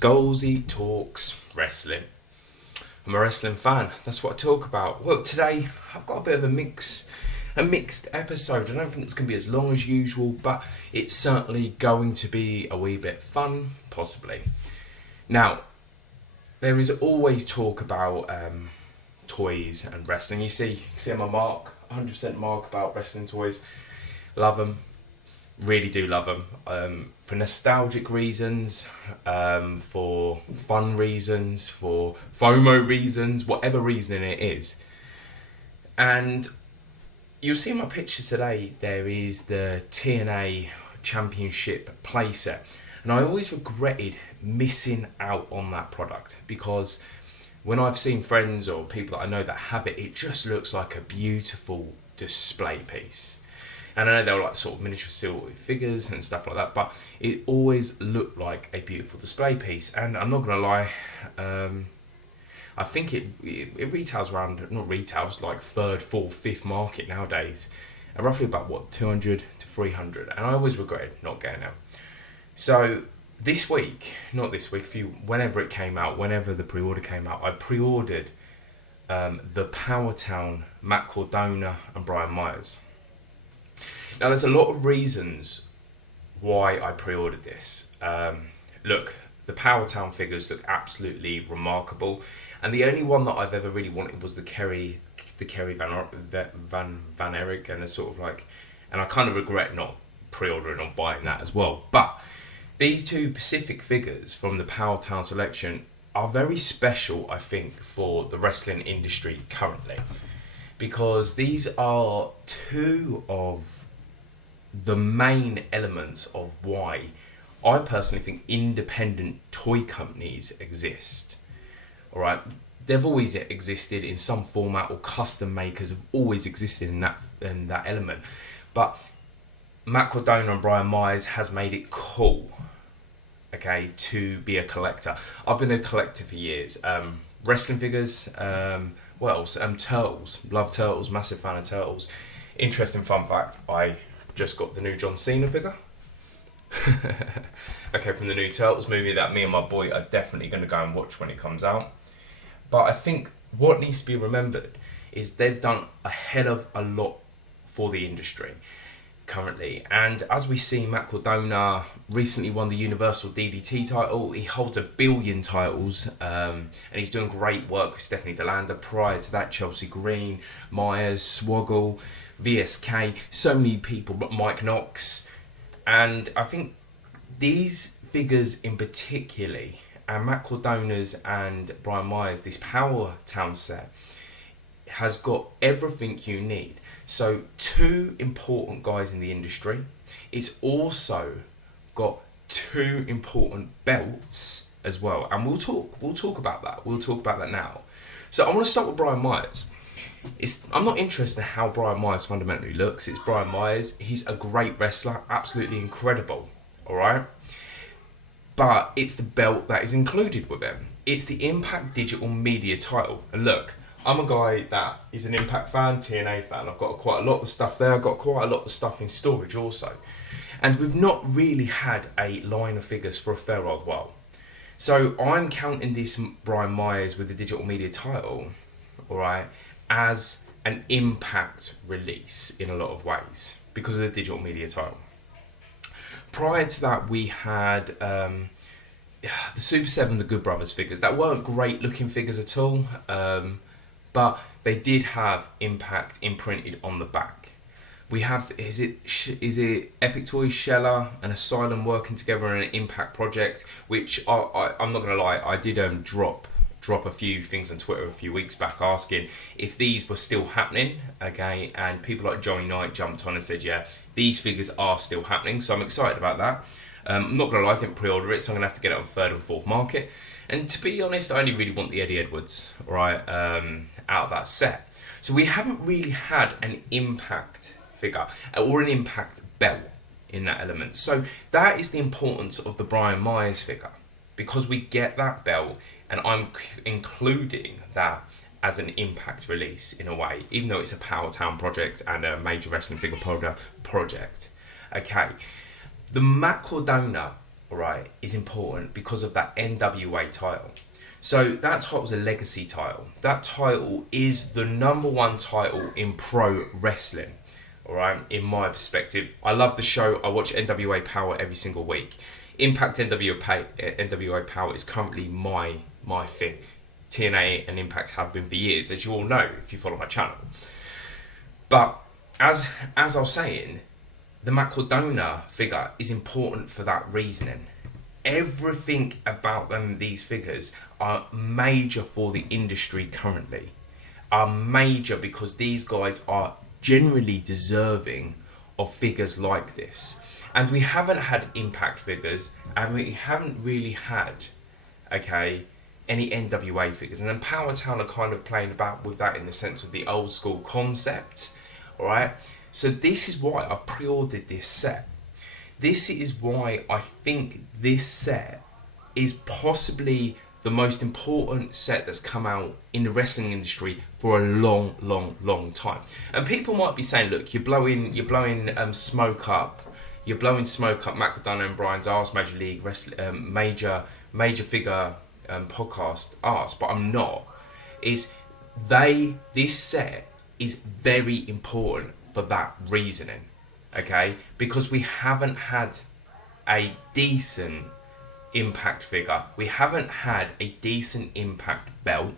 Scholesy talks wrestling. I'm a wrestling fan. That's what I talk about. Well, today I've got a bit of a mixed episode. I don't think it's going to be as long as usual, but it's certainly going to be a wee bit fun, possibly. Now, there is always talk about toys and wrestling. You see my mark, 100% mark about wrestling toys. Love them. Really do love them. For nostalgic reasons, for fun reasons, for FOMO reasons, whatever reason it is. And you'll see in my picture today, there is the TNA Championship playset. And I always regretted missing out on that product because when I've seen friends or people that I know that have it, it just looks like a beautiful display piece. And I know they were like sort of miniature silver figures and stuff like that, but it always looked like a beautiful display piece. And I'm not gonna lie, I think it retails around, not retails, like third, fourth, fifth market nowadays, and roughly about what, 200 to 300. And I always regretted not getting them. So whenever it came out, whenever the pre-order came out, I pre-ordered the Powertown Matt Cardona and Brian Myers. Now, there's a lot of reasons why I pre-ordered this. Look, the Powertown figures look absolutely remarkable, and the only one that I've ever really wanted was the Kerry Van Erich, and it's sort of like, and I kind of regret not pre-ordering or buying that as well. But these two Pacific figures from the Powertown selection are very special, I think, for the wrestling industry currently, because these are two of the main elements of why I personally think independent toy companies exist. All right, they've always existed in some format, or custom makers have always existed in that element. But Matt Cardona and Brian Myers has made it cool, okay, to be a collector. I've been a collector for years. Wrestling figures, what else? Turtles, love Turtles, massive fan of Turtles. Interesting fun fact, I just got the new John Cena figure. Okay, from the new Turtles movie that me and my boy are definitely going to go and watch when it comes out. But I think what needs to be remembered is they've done a hell of a lot for the industry currently. And as we see, Matt Cardona recently won the Universal DDT title. He holds 1 billion titles, and he's doing great work with Stephanie DeLanda. Prior to that, Chelsea Green, Myers, Swoggle, VSK, so many people, but Mike Knox. And I think these figures in particular, and Matt Cardona's and Brian Myers, this Powertown set has got everything you need. So two important guys in the industry. It's also got two important belts as well. And we'll talk about that. We'll talk about that now. So I want to start with Brian Myers. I'm not interested in how Brian Myers fundamentally looks. It's Brian Myers. He's a great wrestler, absolutely incredible. All right, but it's the belt that is included with him. It's the Impact Digital Media title. And look, I'm a guy that is an Impact fan, TNA fan. I've got quite a lot of stuff there. I've got quite a lot of stuff in storage also, and we've not really had a line of figures for a fair old while. So I'm counting this Brian Myers with the Digital Media title, all right, as an Impact release in a lot of ways because of the Digital Media title. Prior to that, we had the Super 7, the Good Brothers figures. That weren't great looking figures at all, but they did have Impact imprinted on the back. We have, is it Epic Toys, Sheller and Asylum working together on an Impact project, which I'm not going to lie, I did drop a few things on Twitter a few weeks back asking if these were still happening, okay, and people like Johnny Knight jumped on and said, yeah, these figures are still happening, so I'm excited about that. I'm not going to lie, I didn't pre-order it, so I'm going to have to get it on third and fourth market, and to be honest, I only really want the Eddie Edwards, right, out of that set. So we haven't really had an Impact figure, or an Impact belt in that element, so that is the importance of the Brian Myers figure, because we get that belt, and I'm including that as an Impact release in a way, even though it's a Powertown project and a major wrestling figure project. Okay, the Matt Cardona right, is important because of that NWA title. So that title's a legacy title. That title is the number one title in pro wrestling. All right, in my perspective, I love the show. I watch NWA Power every single week. Impact NWA Power is currently my thing. TNA and Impact have been for years, as you all know if you follow my channel. But as I was saying, the Matt Cardona figure is important for that reasoning. Everything about these figures are major for the industry currently. Are major because these guys are generally deserving of figures like this. And we haven't had Impact figures, and we haven't really had, any NWA figures. And then Powertown are kind of playing about with that in the sense of the old school concept, alright? So this is why I've pre-ordered this set. This is why I think this set is possibly the most important set that's come out in the wrestling industry for a long time. And people might be saying, look, you're blowing smoke up Matt Cardona and Brian's arse, Major League Wrestling, major figure podcast arse, but I'm not. This set is very important for that reasoning, okay? Because we haven't had a decent Impact figure. We haven't had a decent Impact belt,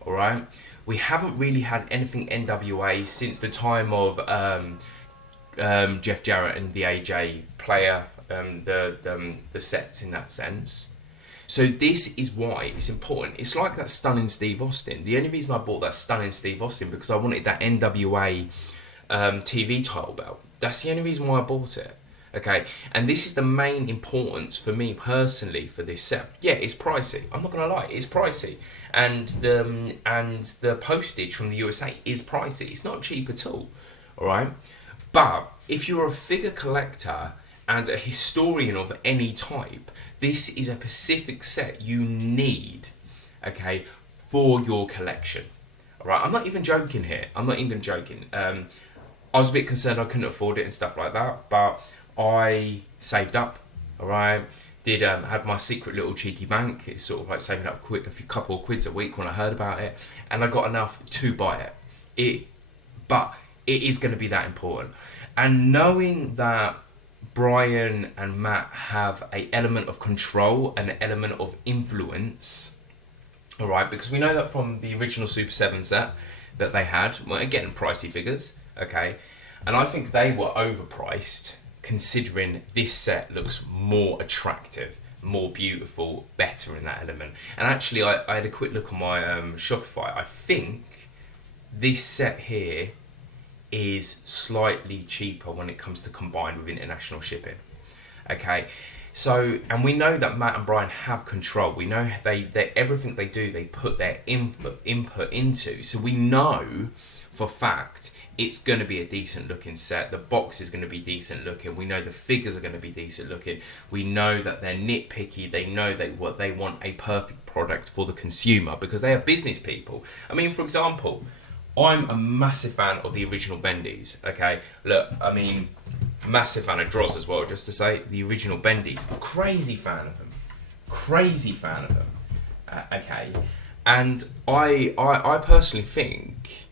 all right? We haven't really had anything NWA since the time of Jeff Jarrett and the AJ player, the sets in that sense. So this is why it's important. It's like that stunning Steve Austin. The only reason I bought that stunning Steve Austin because I wanted that NWA TV title belt. That's the only reason why I bought it. Okay, and this is the main importance for me personally for this set. Yeah, it's pricey. I'm not gonna lie, it's pricey, and the postage from the USA is pricey. It's not cheap at all. All right, but if you're a figure collector and a historian of any type, this is a specific set you need, okay, for your collection. All right, I'm not even joking here. I'm not even joking. I was a bit concerned I couldn't afford it and stuff like that, but I saved up. All right, had my secret little cheeky bank. It's sort of like saving up a couple of quids a week when I heard about it, and I got enough to buy it. But it is going to be that important, and knowing that Brian and Matt have an element of control and an element of influence, all right, because we know that from the original Super 7 set that they had, well, again, pricey figures, okay, and I think they were overpriced considering this set looks more attractive, more beautiful, better in that element. And actually, I had a quick look on my Shopify. I think this set here is slightly cheaper when it comes to combined with international shipping. Okay, so, and we know that Matt and Brian have control. We know they everything they do, they put their input into. So we know for fact it's going to be a decent looking set. The box is going to be decent looking. We know the figures are going to be decent looking. We know that they're nitpicky. They know they want a perfect product for the consumer because they are business people. I mean, for example, I'm a massive fan of the original Bendies, okay? Look, I mean, massive fan of Droz as well, just to say, the original Bendies. Crazy fan of them. Okay? And I personally think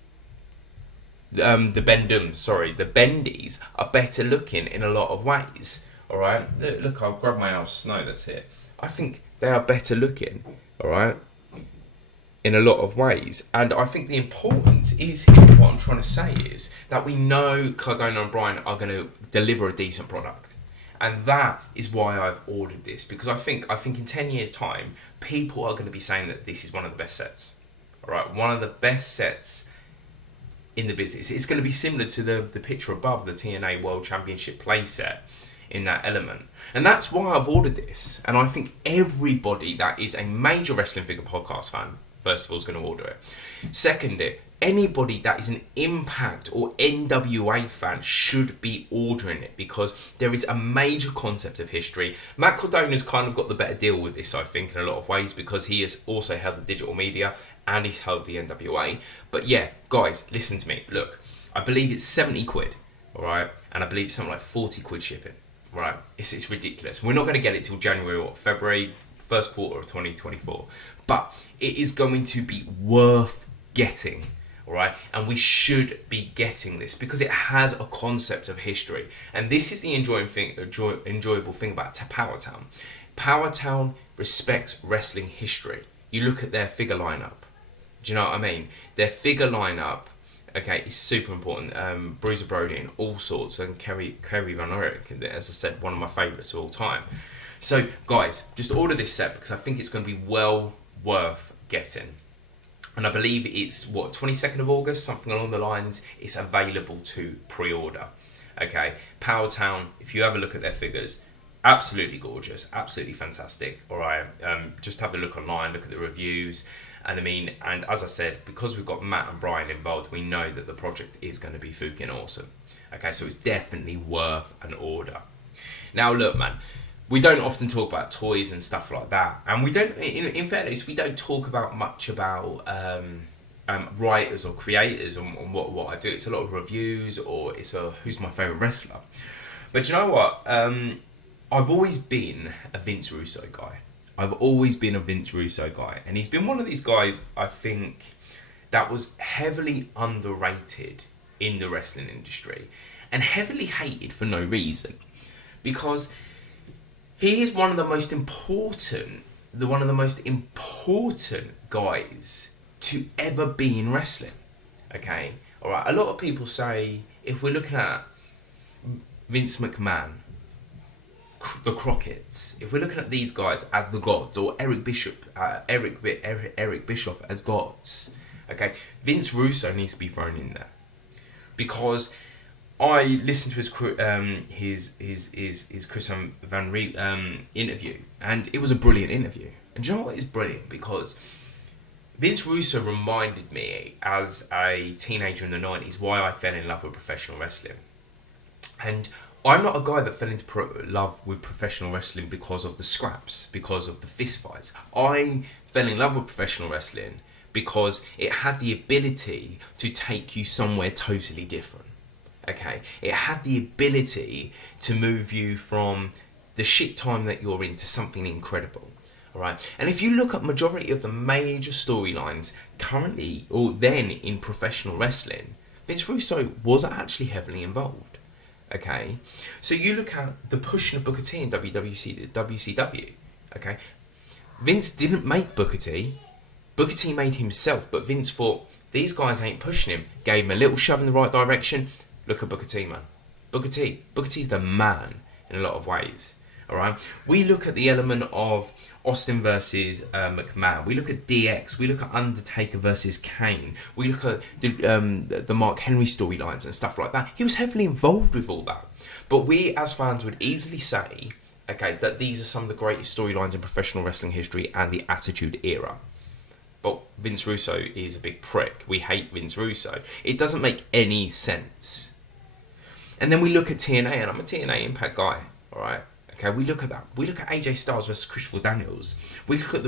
the Bendies are better looking in a lot of ways, alright? Look, I'll grab my Al Snow that's here. I think they are better looking, alright? In a lot of ways, and I think the importance is here. What I'm trying to say is that we know Cardona and Brian are going to deliver a decent product, and that is why I've ordered this, because I think in 10 years' time, people are going to be saying that this is one of the best sets. All right, one of the best sets in the business. It's going to be similar to the picture above, the TNA World Championship playset in that element, and that's why I've ordered this. And I think everybody that is a major wrestling figure podcast fan, first of all, is going to order it. Second, anybody that is an Impact or NWA fan should be ordering it because there is a major concept of history. Matt Cardona's kind of got the better deal with this, I think, in a lot of ways because he has also held the digital media and he's held the NWA. But yeah, guys, listen to me. Look, I believe it's 70 quid, all right? And I believe it's something like 40 quid shipping. right? It's ridiculous. We're not going to get it till January or February, first quarter of 2024. But it is going to be worth getting, all right? And we should be getting this because it has a concept of history. And this is the enjoyable thing about Powertown. Powertown respects wrestling history. You look at their figure lineup. Do you know what I mean? Their figure lineup, okay, is super important. Bruiser Brody and all sorts, and Kerry Van Erich, as I said, one of my favourites of all time. So, guys, just order this set because I think it's going to be well worth getting. And I believe it's, 22nd of August, something along the lines. It's available to pre-order. Okay, Powertown, if you have a look at their figures, absolutely gorgeous, absolutely fantastic. All right, just have a look online, look at the reviews. And I mean, and as I said, because we've got Matt and Brian involved, we know that the project is going to be freaking awesome. Okay, so it's definitely worth an order. Now, look, man, we don't often talk about toys and stuff like that. And we don't, in fairness, we don't talk about much about writers or creators on what I do. It's a lot of reviews, or it's a who's my favourite wrestler. But you know what? I've always been a Vince Russo guy. I've always been a Vince Russo guy. And he's been one of these guys, I think, that was heavily underrated in the wrestling industry and heavily hated for no reason. Because he is one of the most important guys to ever be in wrestling. Okay? Alright, a lot of people say, if we're looking at Vince McMahon, the Crockett's, if we're looking at these guys as the gods, or Eric Bischoff as gods, okay, Vince Russo needs to be thrown in there, because I listened to his Chris Van Reet interview, and it was a brilliant interview. And do you know what is brilliant? Because Vince Russo reminded me as a teenager in the 90s why I fell in love with professional wrestling. And I'm not a guy that fell into love with professional wrestling because of the scraps, because of the fist fights. I fell in love with professional wrestling because it had the ability to take you somewhere totally different. Okay? It had the ability to move you from the shit time that you're in to something incredible. Alright? And if you look at majority of the major storylines currently, or then in professional wrestling, Vince Russo was actually heavily involved. Okay, so you look at the pushing of Booker T in WCW. Okay, Vince didn't make Booker T. Booker T made himself, but Vince thought these guys ain't pushing him. Gave him a little shove in the right direction. Look at Booker T, man. Booker T's the man in a lot of ways. All right, we look at the element of Austin versus McMahon. We look at DX. We look at Undertaker versus Kane. We look at the Mark Henry storylines and stuff like that. He was heavily involved with all that. But we as fans would easily say, okay, that these are some of the greatest storylines in professional wrestling history and the Attitude Era. But Vince Russo is a big prick. We hate Vince Russo. It doesn't make any sense. And then we look at TNA, and I'm a TNA Impact guy. All right. Okay, we look at that. We look at AJ Styles versus Christopher Daniels. We look at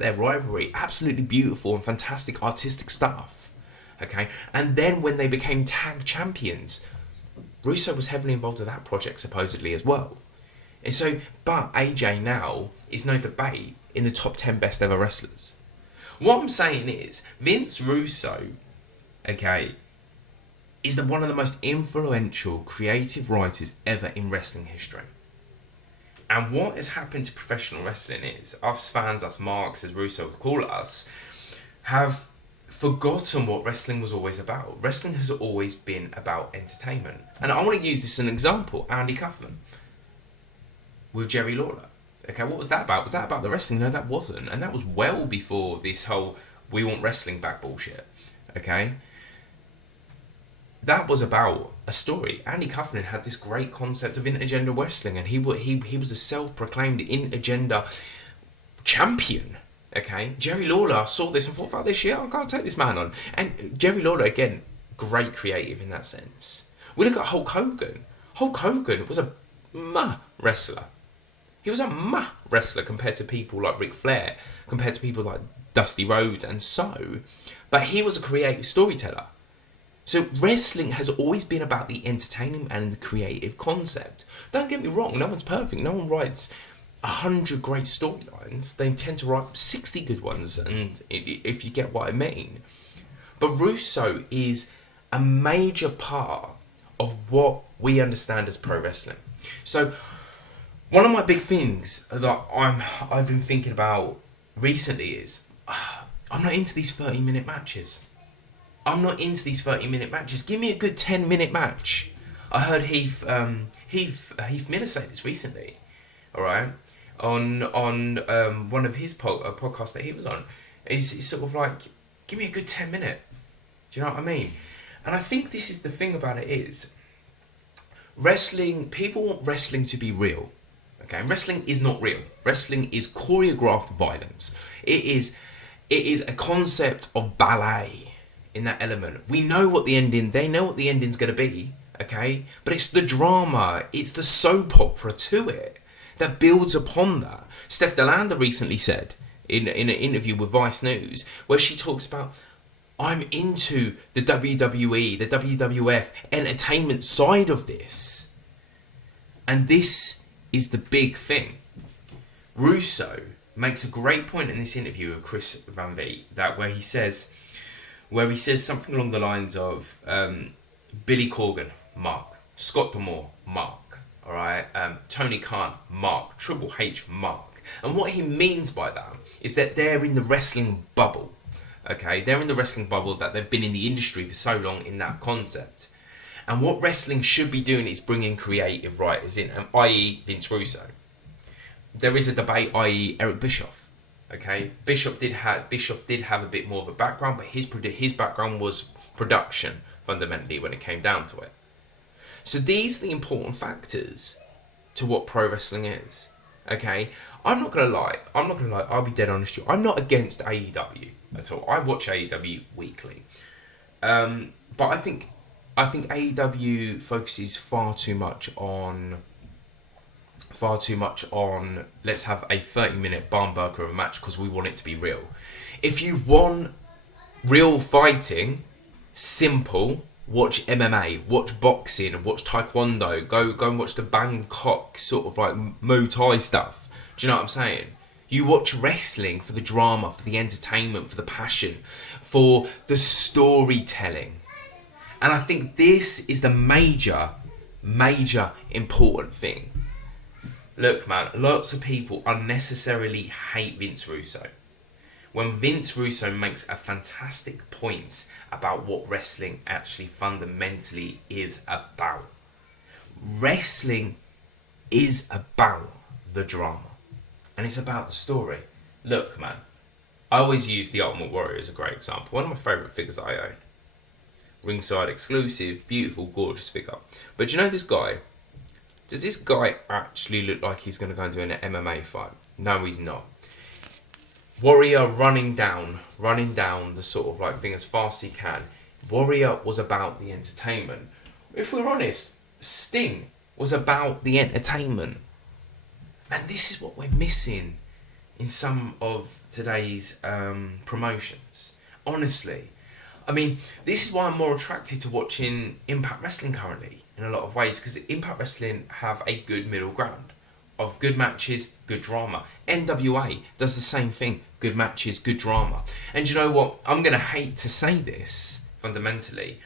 their rivalry. Absolutely beautiful and fantastic artistic stuff. Okay, and then when they became tag champions, Russo was heavily involved in that project supposedly as well. And so, but AJ now is no debate in the top 10 best ever wrestlers. What I'm saying is Vince Russo, okay, is one of the most influential creative writers ever in wrestling history. And what has happened to professional wrestling is, us fans, us marks, as Russo would call us, have forgotten what wrestling was always about. Wrestling has always been about entertainment. And I want to use this as an example. Andy Kaufman with Jerry Lawler. Okay, what was that about? Was that about the wrestling? No, that wasn't. And that was well before this whole we want wrestling back bullshit. Okay? That was about a story. Andy Kaufman had this great concept of intergender wrestling, and he was a self-proclaimed intergender champion. Okay, Jerry Lawler saw this and thought, "Fuck this shit! I can't take this man on." And Jerry Lawler, again, great creative in that sense. We look at Hulk Hogan. Hulk Hogan was a wrestler. He was a wrestler compared to people like Ric Flair, compared to people like Dusty Rhodes, and so. But he was a creative storyteller. So wrestling has always been about the entertainment and the creative concept. Don't get me wrong, no one's perfect. No one writes 100 great storylines. They tend to write 60 good ones, and if you get what I mean. But Russo is a major part of what we understand as pro wrestling. So one of my big things that I've been thinking about recently is I'm not into these 30-minute matches. I'm not into these 30-minute matches. Give me a good 10-minute match. I heard Heath Miller say this recently, all right, on one of his podcasts that he was on. He's sort of like, give me a good 10-minute. Do you know what I mean? And I think this is the thing about it is, wrestling, people want wrestling to be real. Okay, and wrestling is not real. Wrestling is choreographed violence. It is a concept of ballet in that element. We know what the ending, they know what the ending's going to be, okay? But it's the drama, it's the soap opera to it that builds upon that. Steph DeLanda recently said in an interview with Vice News, where she talks about, I'm into the WWE, the WWF entertainment side of this. And this is the big thing. Russo makes a great point in this interview with Chris Van Vliet, that where he says something along the lines of Billy Corgan, Mark, Scott D'Amore, Mark, all right, Tony Khan, Mark, Triple H, Mark. And what he means by that is that they're in the wrestling bubble, okay? They're in the wrestling bubble, that they've been in the industry for so long in that concept. And what wrestling should be doing is bringing creative writers in, i.e. Vince Russo. There is a debate, i.e. Eric Bischoff. Okay, Bischoff did have a bit more of a background, but his background was production fundamentally when it came down to it. So these are the important factors to what pro wrestling is. Okay, I'm not gonna lie. I'll be dead honest with you. I'm not against AEW at all. I watch AEW weekly, but I think AEW focuses far too much on let's have a 30-minute barn burger of a match because we want it to be real. If you want real fighting, simple, watch MMA, watch boxing, watch taekwondo, go and watch the Bangkok sort of like Muay Thai stuff. Do you know what I'm saying? You watch wrestling for the drama, for the entertainment, for the passion, for the storytelling. And I think this is the major important thing. Look, man, lots of people unnecessarily hate Vince Russo. When Vince Russo makes a fantastic points about what wrestling actually fundamentally is about. Wrestling is about the drama. And it's about the story. Look, man, I always use The Ultimate Warrior as a great example. One of my favourite figures that I own. Ringside exclusive, beautiful, gorgeous figure. But do you know this guy? Does this guy actually look like he's going to go into an MMA fight? No, he's not. Warrior running down the sort of like thing as fast as he can. Warrior was about the entertainment. If we're honest, Sting was about the entertainment. And this is what we're missing in some of today's promotions. Honestly. I mean, this is why I'm more attracted to watching Impact Wrestling currently in a lot of ways, because Impact Wrestling have a good middle ground of good matches, good drama. NWA does the same thing, good matches, good drama. And you know what? I'm going to hate to say this, fundamentally.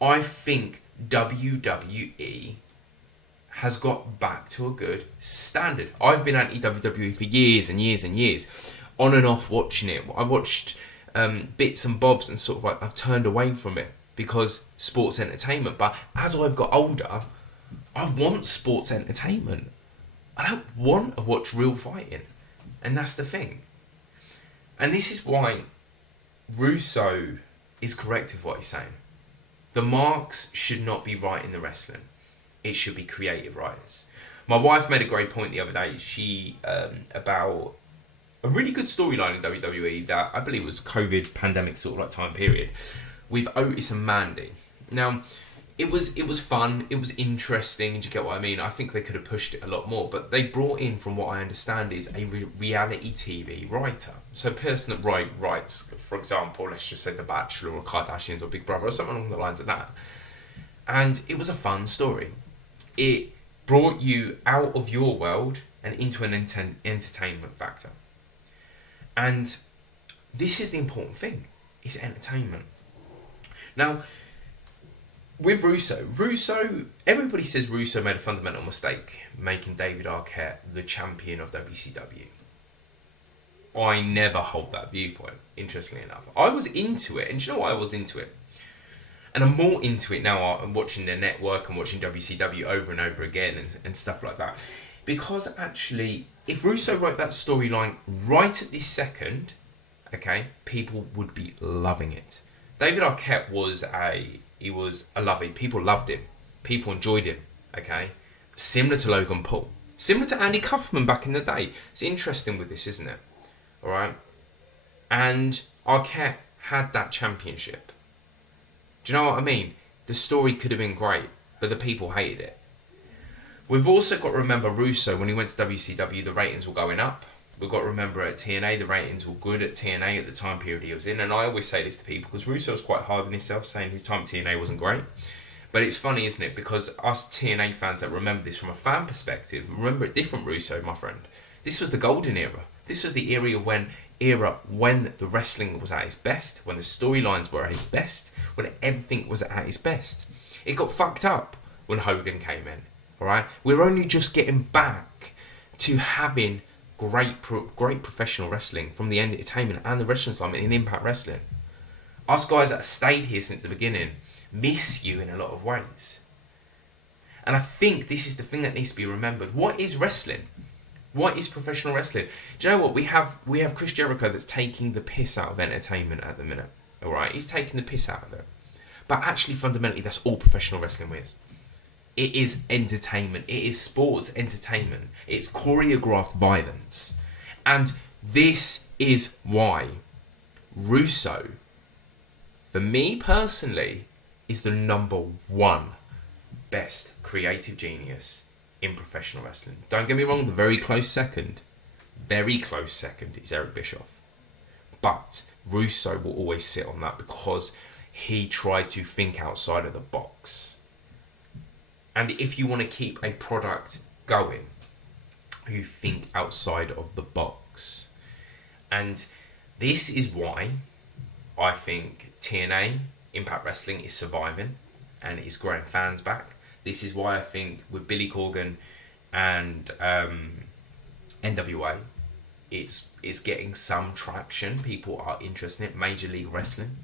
I think WWE has got back to a good standard. I've been anti-WWE for years and years and years, on and off watching it. I watched bits and bobs and sort of like I've turned away from it because sports entertainment. But as I've got older, I want sports entertainment. I don't want to watch real fighting. And that's the thing. And this is why Russo is correct with what he's saying. The marks should not be writing the wrestling. It should be creative writers. My wife made a great point the other day. She about a really good storyline in WWE that I believe was COVID pandemic sort of like time period with Otis and Mandy. Now, it was fun. It was interesting. Do you get what I mean? I think they could have pushed it a lot more, but they brought in, from what I understand, is a reality TV writer. So a person that writes, for example, let's just say The Bachelor or Kardashians or Big Brother or something along the lines of that. And it was a fun story. It brought you out of your world and into an entertainment factor. And this is the important thing. It's entertainment. Now, with Russo, everybody says Russo made a fundamental mistake making David Arquette the champion of WCW. I never hold that viewpoint, interestingly enough. I was into it, and do you know why I was into it? And I'm more into it now. I'm watching the network and watching WCW over and over again and stuff like that. Because actually, if Russo wrote that storyline right at this second, okay, people would be loving it. David Arquette was a lovey. People loved him. People enjoyed him, okay? Similar to Logan Paul. Similar to Andy Kaufman back in the day. It's interesting with this, isn't it? All right? And Arquette had that championship. Do you know what I mean? The story could have been great, but the people hated it. We've also got to remember Russo, when he went to WCW, the ratings were going up. We've got to remember at TNA, the ratings were good at TNA at the time period he was in. And I always say this to people, because Russo was quite hard on himself, saying his time at TNA wasn't great. But it's funny, isn't it? Because us TNA fans that remember this from a fan perspective, remember a different Russo, my friend. This was the golden era. This was the era when the wrestling was at its best, when the storylines were at its best, when everything was at its best. It got fucked up when Hogan came in. All right, we're only just getting back to having great professional wrestling from the entertainment and the wrestling side in Impact Wrestling. Us guys that have stayed here since the beginning miss you in a lot of ways. And I think this is the thing that needs to be remembered. What is wrestling? What is professional wrestling? Do you know what? We have Chris Jericho that's taking the piss out of entertainment at the minute. All right, he's taking the piss out of it. But actually, fundamentally, that's all professional wrestling is. It is entertainment. It is sports entertainment. It's choreographed violence. And this is why Russo, for me personally, is the number one best creative genius in professional wrestling. Don't get me wrong, the very close second is Eric Bischoff. But Russo will always sit on that because he tried to think outside of the box. And if you want to keep a product going, you think outside of the box. And this is why I think TNA, Impact Wrestling, is surviving and is growing fans back. This is why I think with Billy Corgan and NWA, it's getting some traction. People are interested in it, Major League Wrestling.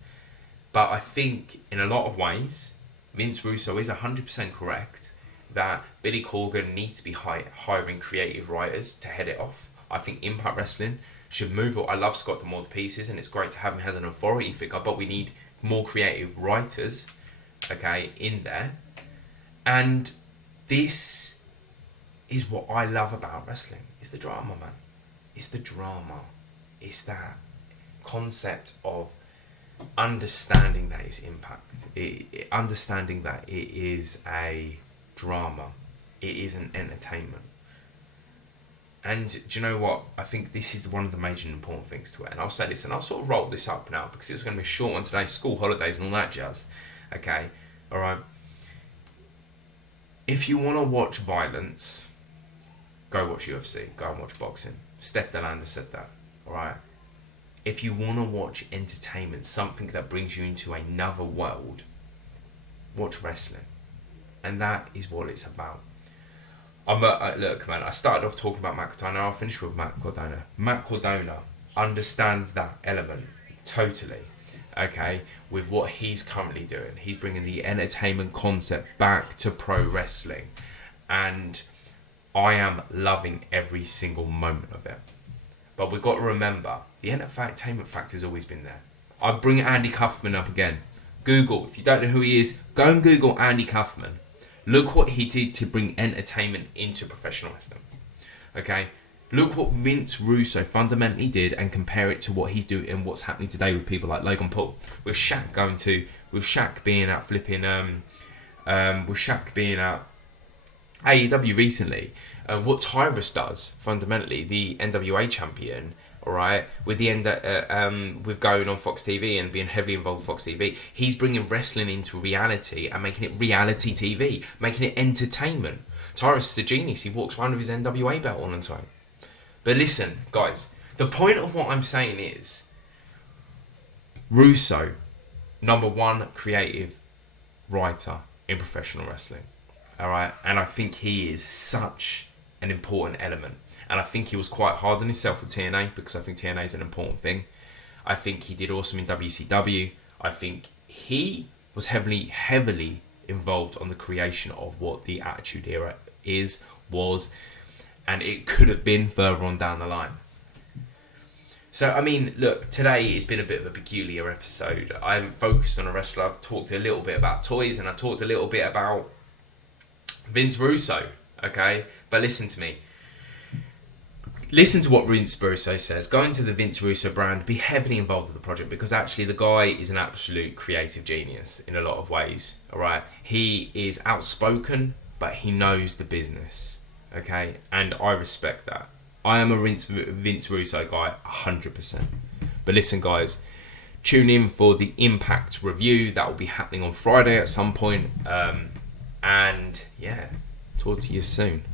But I think in a lot of ways, Vince Russo is 100% correct that Billy Corgan needs to be hiring creative writers to head it off. I think Impact Wrestling should move. I love Scott D'Amore to pieces, and it's great to have him as an authority figure, but we need more creative writers, okay, in there. And this is what I love about wrestling. It's the drama, man. It's the drama. It's that concept of understanding that it's impact, understanding that it is a drama, it is an entertainment. And do you know what? I think this is one of the major and important things to it. And I'll say this, and I'll sort of roll this up now because it's going to be a short one today, school holidays and all that jazz. Okay, all right. If you want to watch violence, go watch UFC, go and watch boxing. Steph Delander said that, all right. If you want to watch entertainment, something that brings you into another world, watch wrestling. And that is what it's about. Look, man, I started off talking about Matt Cardona. I'll finish with Matt Cardona. Matt Cardona understands that element totally, okay, with what he's currently doing. He's bringing the entertainment concept back to pro wrestling. And I am loving every single moment of it. But we've got to remember, the entertainment factor has always been there. I bring Andy Kaufman up again. Google, if you don't know who he is, go and Google Andy Kaufman. Look what he did to bring entertainment into professional wrestling. Okay? Look what Vince Russo fundamentally did and compare it to what he's doing and what's happening today with people like Logan Paul. With Shaq being at flipping with Shaq being at AEW recently, what Tyrus does fundamentally, the NWA champion, all right, with with going on Fox TV and being heavily involved with Fox TV, he's bringing wrestling into reality and making it reality TV, making it entertainment. Tyrus is a genius. He walks around with his NWA belt on and so. But listen, guys, the point of what I'm saying is, Russo, number one creative writer in professional wrestling. Alright, and I think he is such an important element. And I think he was quite hard on himself with TNA, because I think TNA is an important thing. I think he did awesome in WCW. I think he was heavily involved on the creation of what the Attitude Era was, and it could have been further on down the line. So, I mean, look, today it's been a bit of a peculiar episode. I haven't focused on a wrestler. I've talked a little bit about toys, and I talked a little bit about Vince Russo, okay? But listen to me. Listen to what Vince Russo says. Go into the Vince Russo brand, be heavily involved with the project, because actually the guy is an absolute creative genius in a lot of ways, alright? He is outspoken, but he knows the business, okay? And I respect that. I am a Vince Russo guy, 100%. But listen, guys, tune in for the Impact review. That will be happening on Friday at some point. And yeah, talk to you soon.